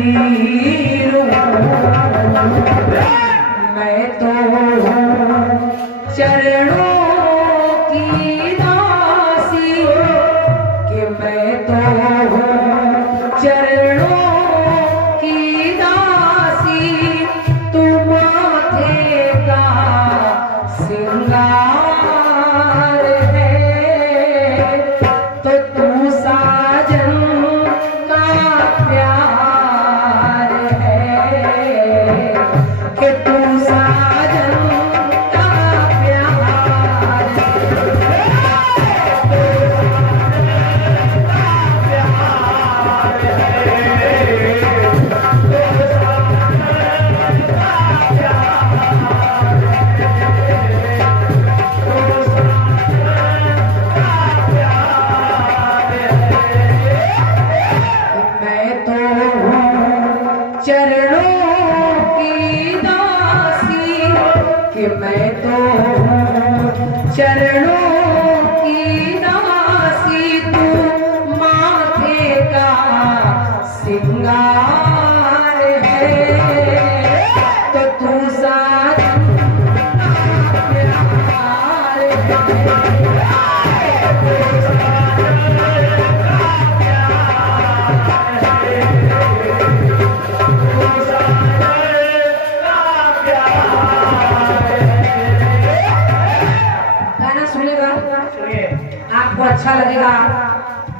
Hero मैं तो हूँ चरणों की दासी कि मैं तो हूँ चरणों की दासी तू माथे का सिंगार है तो तू साजन का प्यार है कि तू साजन का प्यार मैं तो हूँ चरणों की दासी कि मैं तो हूँ चरणों की दासी तू माथे का सिंगार है तो तू साजन का गाना सुनेगा आपको अच्छा लगेगा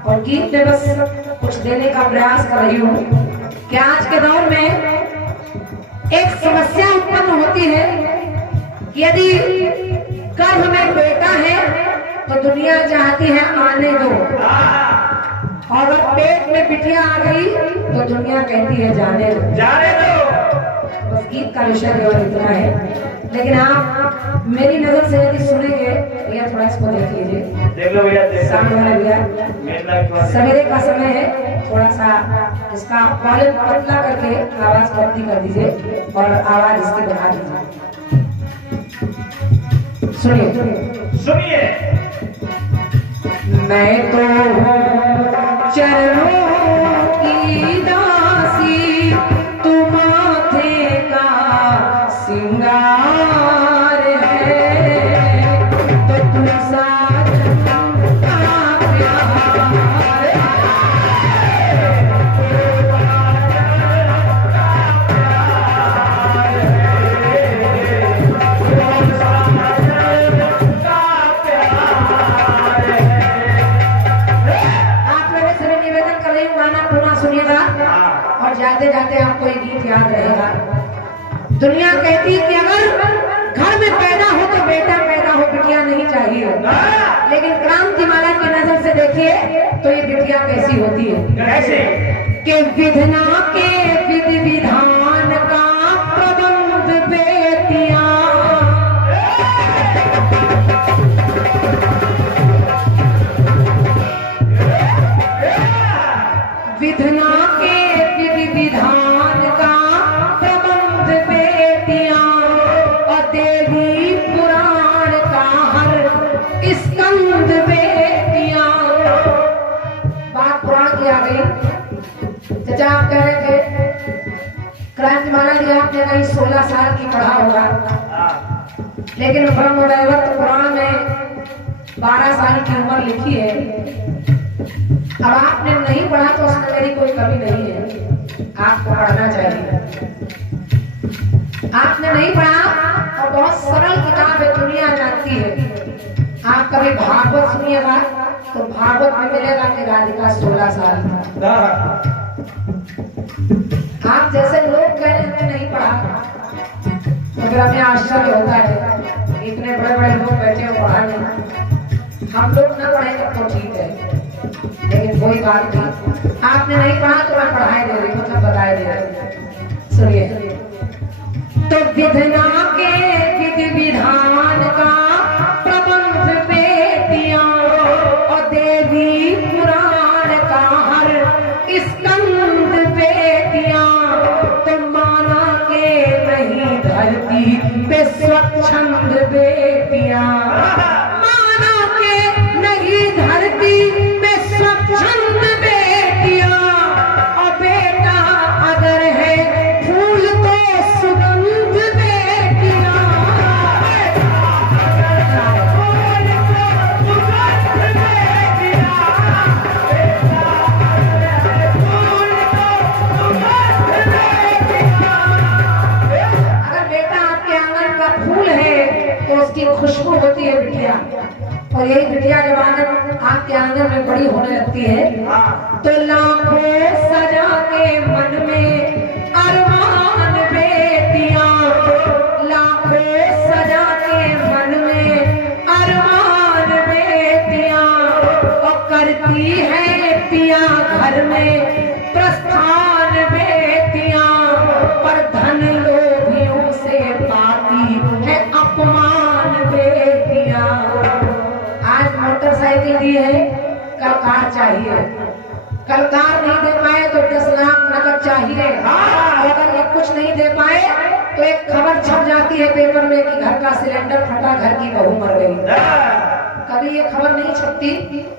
और गीत में बस कुछ देने का प्रयास कर रही हूँ कि आज के दौर में एक समस्या उत्पन्न होती है कि यदि गर्भ में बेटा है तो दुनिया चाहती है आने दो और अगर पेट में बिटिया आ गई तो दुनिया कहती है जाने दो। बस गीत का विषय केवल इतना है लेकिन आप मेरी नजर से यदि सुनेंगे भैया थोड़ा इसको देख लीजिए, देख लो भैया, सामने वाला भैया सवेरे का समय है, थोड़ा सा इसका वॉल्यूम पतला करके आवाज पतली कर दीजिए और आवाज इसकी बढ़ा दीजिए। सुनिए मैं तो हूँ चरणों की दासी तू माथे का सिंगार है तो तू साजन का प्यार और जाते जाते आपको ये गीत याद रहेगा। दुनिया कहती है कि अगर घर में पैदा हो तो बेटा पैदा हो, बिटिया नहीं चाहिए, लेकिन क्रांतिमाला की नजर से देखिए तो ये बिटिया कैसी होती है, कैसे कि विधना के विधि विधान का प्रबंध बेटियां विधना के विधि विधान का प्रबंध बेटियां और देवी पुराण का हर स्कंद बेटियां। बात पुराण की आ गई। चाचा आप कह रहे थे क्रांतिमाला जी आपने कहीं 16 साल की पढ़ा होगा, लेकिन ब्रह्मवैवर्त पुराण में 12 साल की उम्र लिखी है। अब आपने नहीं पढ़ा तो उसमें मेरी कोई कमी नहीं है, आपको पढ़ना चाहिए। आपने नहीं पढ़ा और बहुत सरल किताब है, दुनिया जानती है। आप कभी भागवत सुनिएगा तो भागवत में मिलेगा कि राधिका 16 साल की। आप जैसे लोग कह रहे हैं नहीं पढ़ा तो फिर हमें आश्चर्य होता है, इतने बड़े बड़े लोग बैठे हो पढ़ा नहीं। हम लोग न पढ़े तो ठीक है, लेकिन कोई बात नहीं। आपने नहीं पढ़ा तो मैं पढ़ाई दे रही हूँ, मतलब बताए दे रही हूँ। सुनिए तो विधना के विधि विधान का प्रबंध बेटियां और देवी पुराण का हर स्कंद बेटियां तो माना के नहीं धरती पे स्वच्छंद बेटियां, माना के नहीं धरती पे स्वच्छंद बेटियां और बेटा अगर उसकी खुशबू होती है बिटिया, और यही बिटिया जब आंगन आपके आंगन में बड़ी होने लगती है तो लाखों सजा के मन में अरमान बेटियां, लाखों सजा के मन में अरमान बेटियां, और करती है पिया घर में प्रस्थान बेटियां, पर धन लोभियों से पाती है अपमान बेटियां। आज मोटरसाइकिल दी है, कल कार चाहिए, कल कार नहीं दे पाए तो 10 लाख नकद चाहिए, और अगर ये कुछ नहीं दे पाए तो एक खबर छप जाती है पेपर में कि घर का सिलेंडर फटा, घर की बहू मर गई। कभी ये खबर नहीं छपती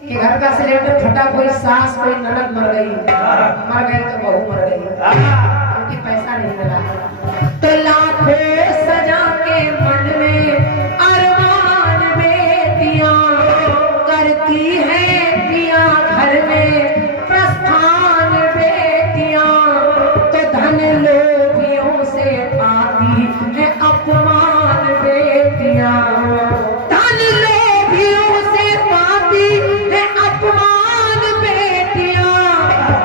कि घर का सिलेंडर फटा, कोई सास कोई ननद मर गई तो बहू मर गई, क्योंकि पैसा नहीं मिला। तो लाखों सजा के मन में अरमान बेटियां, करती है पिया घर में प्रस्थान बेटियां, तो धन लोभियों से पाती है अपमान बेटियां, धन लोभियों से पाती है अपमान बेटियां,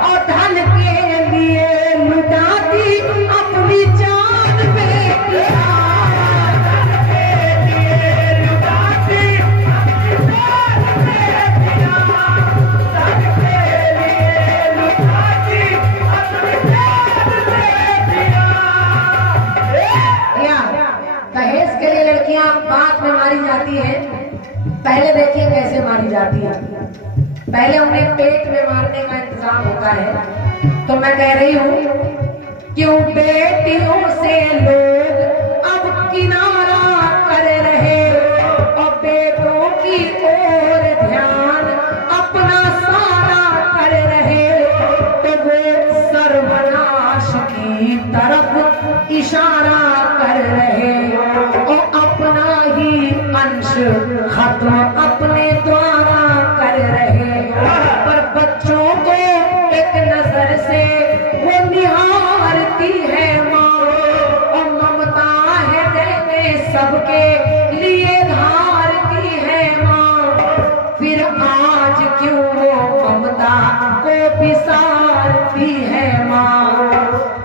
और धन के लिए लुटाती अपनी जान बेटियां, धन के लिए लुटाती अपनी जान बेटियां, धन के लिए लुटाती अपनी जान बेटियां। दहेज के लिए लड़कियां बात में मारी जाती है, पहले देखिए कैसे मारी जाती है। पहले उन्हें पेट में मारने का इंतजाम होता है। तो मैं कह रही हूँ, क्यों बेटियों से लोग अब किनारा कर रहे, और बेटों की ओर ध्यान अपना सारा कर रहे, तो वो सर्वनाश की तरफ इशारा कर रहे, और अपना ही अंश खत्म अपने द्वारा कर रहे, पर बच्चों को एक नजर से वो निहारती है माँ, और ममता है देने सबके लिए धारती है माँ, फिर आज क्यों वो ममता को विसारती है माँ,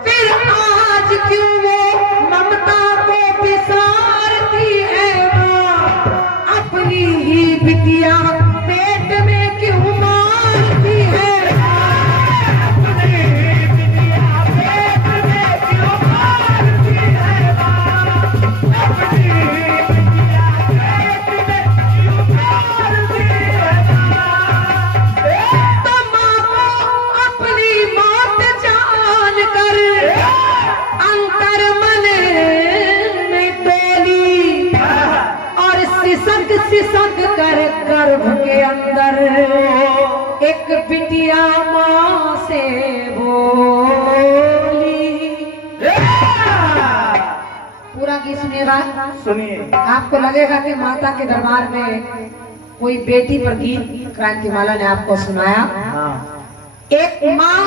फिर आज क्यों वो ममता को विसारती है माँ, अपनी ही बिटिया पेट में क्यों मारती है, अपनी ही बिटिया पेट में क्यों मारती है माँ, अपनी ही बिटिया पेट में क्यों मारती है माँ। तो माँ को अपनी मौत जान कर अंतर मन में तोली, और सिसक सिसक कर गर्भ के अंदर एक बिटिया माँ से बोली। पूरा गीत सुनिएगा, सुनिए। आपको लगेगा कि माता के दरबार में कोई बेटी पर गीत क्रांतिमाला ने आपको सुनाया। एक माँ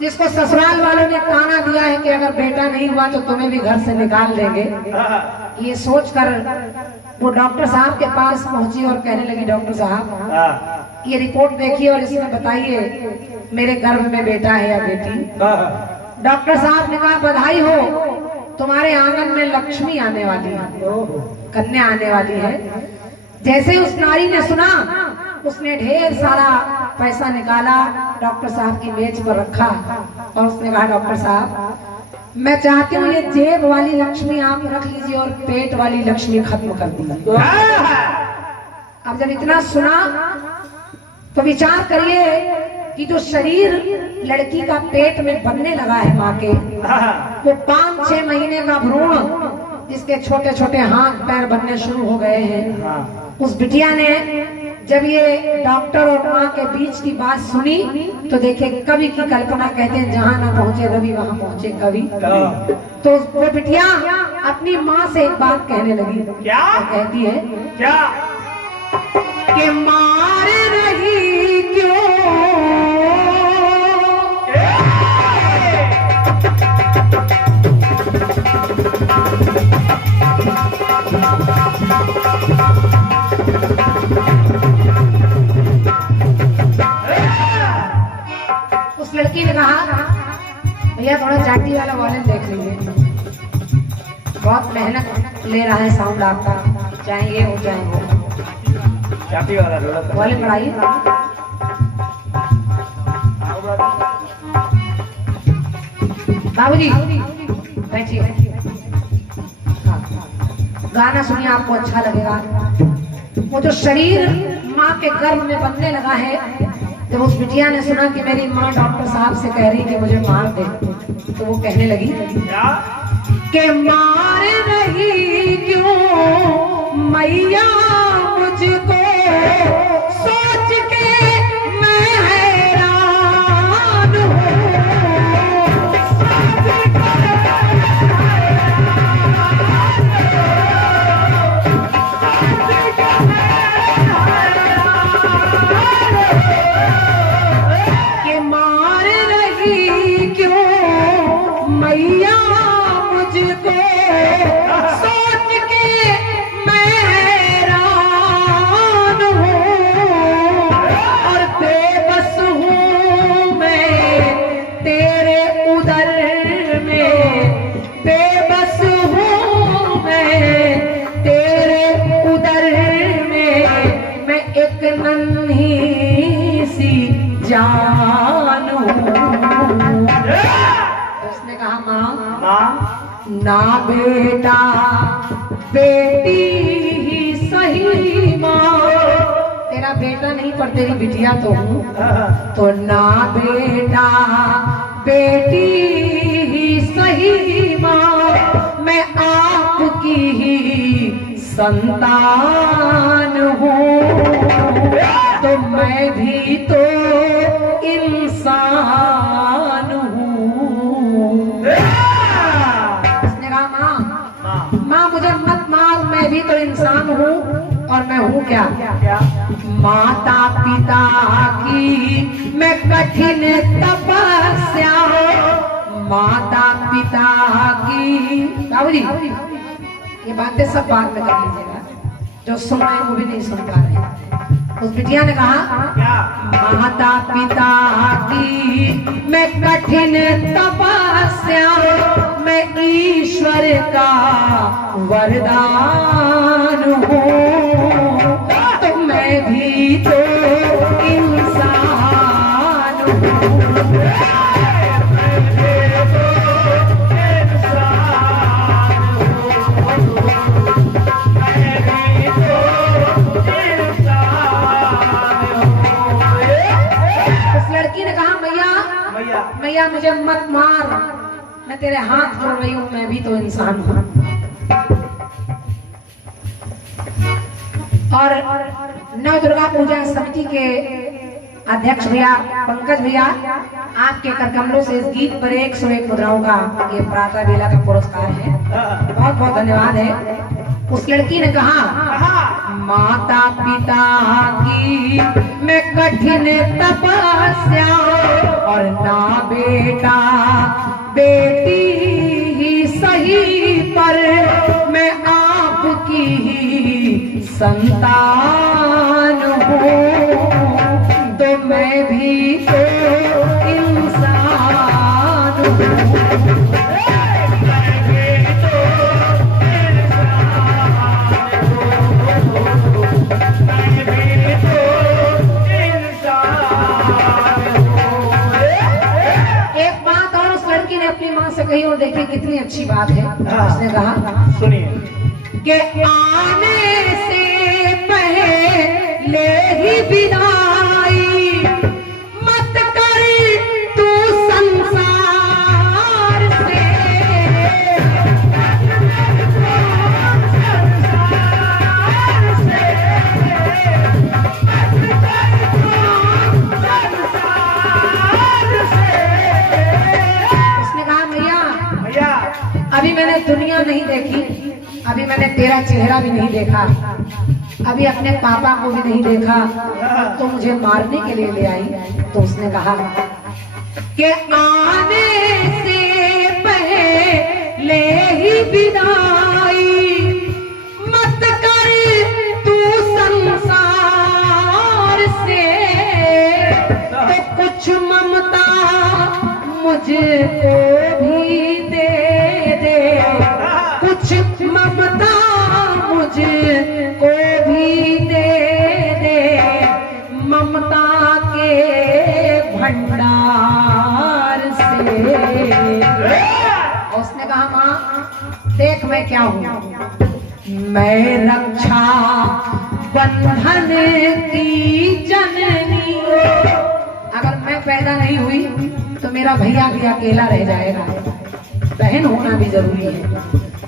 जिसको ससुराल वालों ने ताना दिया है कि अगर बेटा नहीं हुआ तो तुम्हें भी घर से निकाल देंगे, ये सोचकर वो डॉक्टर साहब के पास पहुंची और कहने लगी, डॉक्टर साहब ये रिपोर्ट देखिए और इसमें बताइए मेरे गर्भ में बेटा है या बेटी। डॉक्टर साहब ने कहा, बधाई हो, तुम्हारे आंगन में लक्ष्मी आने वाली है, कन्या आने वाली है। जैसे उस नारी ने सुना, उसने ढेर सारा पैसा निकाला, डॉक्टर साहब की मेज पर रखा, और उसने कहा, डॉक्टर साहब मैं चाहती हूँ ये जेब वाली लक्ष्मी आप रख लीजिए और पेट वाली लक्ष्मी खत्म कर दीजिए। अब जब इतना सुना तो विचार करिए कि जो शरीर लड़की का पेट में बनने लगा है माँ के, वो 5-6 महीने का भ्रूण जिसके छोटे छोटे हाथ पैर बनने शुरू हो गए हैं, उस बिटिया ने जब ये डॉक्टर और माँ के बीच की बात सुनी तो देखे, कवि की कल्पना कहते हैं, जहाँ ना पहुँचे रवि वहाँ पहुँचे कवि। तो वो बिटिया अपनी माँ से एक बात कहने लगी। क्या कहती है? क्या कि मार रही क्यों भैया थोड़ा चाटी वाला वॉल्यूम देख लीजिए, बहुत मेहनत ले रहा है साउंड आपका, चाहे ये हो चाहे वो। चाटी वाला वॉल्यूम बढ़ाइए। बाबूजी बैठिए, गाना सुनिए, आपको अच्छा लगेगा। वो जो शरीर माँ के गर्भ में बनने लगा है, जब उस बिटिया ने सुना कि मेरी माँ डॉक्टर साहब से कह रही कि मुझे मार दे, तो वो कहने लगी कि मार रही क्यों मैया मुझको, सोच के मैं हैरान हूँ। मैया मुझको सोच के मैं हैरान हूँ, और बेबस हूँ मैं तेरे उदर में, बेबस हूँ मैं तेरे उदर में, मैं एक नन्ही सी जान हूँ। उसने कहा माँ ना बेटा बेटी ही सही माँ, तेरा बेटा नहीं पर तेरी बिटिया तो हूँ, तो ना बेटा बेटी ही सही माँ, मैं आपकी ही संतान हूँ, तो मैं भी तो इंसान हूँ। उसने कहा माँ मुझे मत मार, मैं भी तो इंसान हूँ, और मैं हूँ क्या? माता पिता की मैं कठिन तपस्या, माता पिता की। बाबूजी ये बातें सब बात में कर लीजिएगा, जो सुन रहे हैं वो भी नहीं सुन पा रहे। उस बिटिया ने कहा माता पिता की मैं कठिन तपस्या, मैं ईश्वर का वरदान हूँ, तो मैं भी तो इंसान हूँ। मैया मुझे मत मार, मैं तेरे हाथ जोड़ रही हूँ, मैं भी तो इंसान हूँ। और नव दुर्गा पूजा समिति के अध्यक्ष भैया पंकज भैया, आपके कर कमलों से इस गीत पर 101 मुद्राओं का ये प्रातः बेला का पुरस्कार है, बहुत बहुत धन्यवाद है। उस लड़की ने कहा माता पिता की मैं कठिन तपस्या, और ना बेटा बेटी ही सही पर मैं आपकी ही संतान हूँ, तो मैं भी तो इंसान हूँ। अपनी माँ से कही और देखिए कितनी अच्छी बात है। उसने कहा सुनिए कि आने से पहले ही विदाई मत कर तू संसार से, अभी मैंने दुनिया नहीं देखी, अभी मैंने तेरा चेहरा भी नहीं देखा, अभी अपने पापा को भी नहीं देखा, तो मुझे मारने के लिए ले आई। तो उसने कहा कि आने से पहले ही विदाई मत कर तू संसार से, तो कुछ ममता मुझको और उसने कहा माँ देख मैं क्या हूँ, मैं रक्षा बंधन की जननी। अगर मैं पैदा नहीं हुई तो मेरा भैया भी अकेला रह जाएगा, बहन होना भी जरूरी है।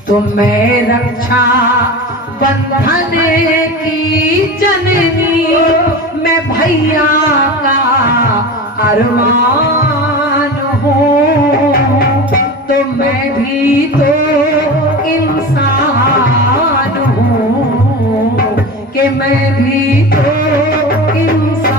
तो मैं रक्षा बंधन की जननी, मैं भैया का अरमान हूँ। तो मैं भी तो इंसान हूँ कि मैं भी तो इंसान।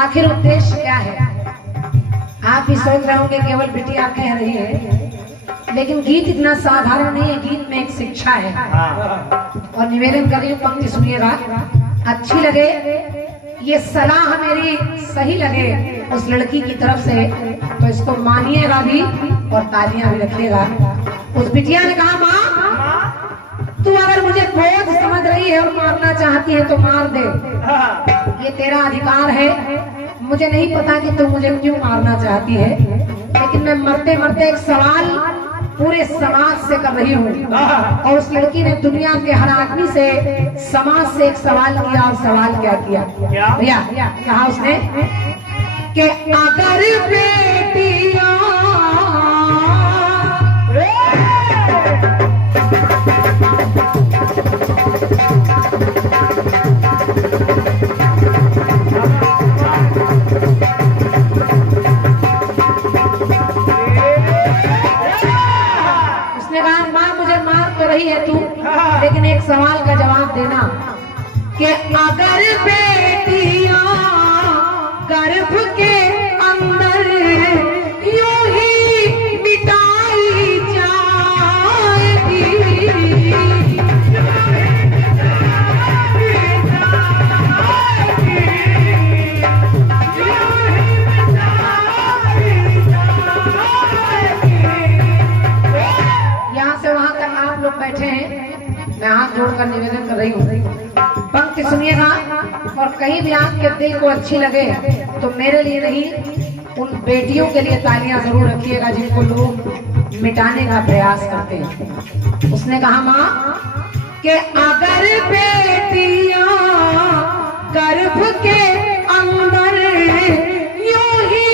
आखिर उद्देश्य क्या है? आप भी सोच रहे होंगे केवल बिटिया कह रही है, लेकिन गीत इतना साधारण नहीं है, गीत में एक शिक्षा है। और निवेदन कर रही हूँ, पंक्ति सुनिएगा, अच्छी लगे ये सलाह मेरी सही लगे उस लड़की की तरफ से तो इसको मानिएगा भी और तालियां भी रखिएगा। उस बिटिया ने कहा माँ तू अगर मुझे बोझ समझ रही है और मारना चाहती है तो मार दे, ये तेरा अधिकार है। मुझे नहीं पता कि तू मुझे क्यों मारना चाहती है, लेकिन मैं मरते मरते एक सवाल पूरे समाज से कर रही हूँ। और उस लड़की ने दुनिया के हर आदमी से समाज से एक सवाल किया। और सवाल क्या किया भैया? कहा उसने कि अगर बेटियां रही है तू, लेकिन एक सवाल का जवाब देना कि अगर बेटियां गर्भ के अंदर यूं ही मिटाई जाएगी, यहाँ से वहां तक आप लोग बैठे हैं, मैं हाथ जोड़कर निवेदन कर रही हूँ, पंक्ति सुनिएगा। और कहीं भी आपके दिल को अच्छी लगे तो मेरे लिए नहीं, उन बेटियों के लिए तालियां जरूर रखिएगा जिनको लोग मिटाने का प्रयास करते हैं। उसने कहा माँ कि अगर बेटियां गर्भ के अंदर यूं ही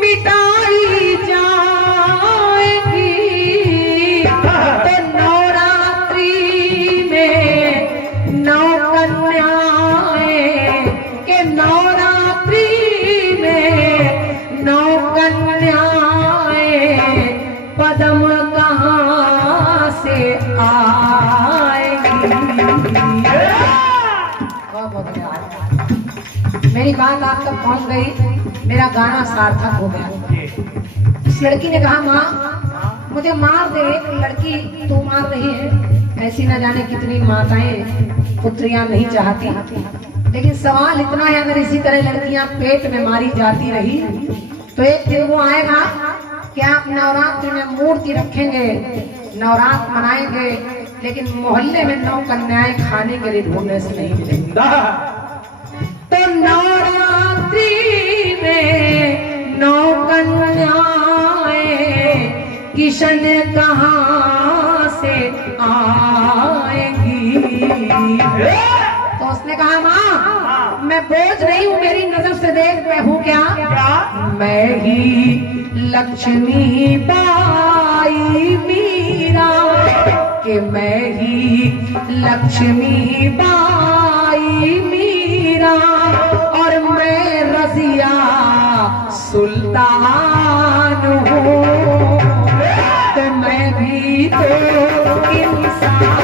मिटाई जाएगी तो नवरात्रि में नौ कन्याएं के नवरात्रि में नौ कन्याएं पद्म कहाँ से आएगी। मेरी बात आप तक पहुंच गई, मेरा गाना सार्थक हो गया। इस लड़की ने कहा माँ मुझे मार दे, लड़की तू मार रही है, ऐसी न जाने कितनी माताएं पुत्रियां नहीं चाहती, लेकिन सवाल इतना है अगर इसी तरह लड़कियां पेट में मारी जाती रही तो एक दिन वो आएगा कि आप नवरात्र में मूर्ति रखेंगे, नवरात्र मनाएंगे, लेकिन मोहल्ले में 9 कन्याएं खाने के लिए ढूंढने से नहीं मिलेंगी। तो नवरात्रि में 9 कन्याएं किशन कहाँ से आएंगी। तो उसने कहा माँ मैं बोझ नहीं हूँ, मेरी नजर से देख मैं हूँ क्या? मैं ही लक्ष्मी बाई मीरा, कि मैं ही लक्ष्मी बाई मीरा और मैं रजिया सुल्तान हूँ, तो मैं भी तो इंसान।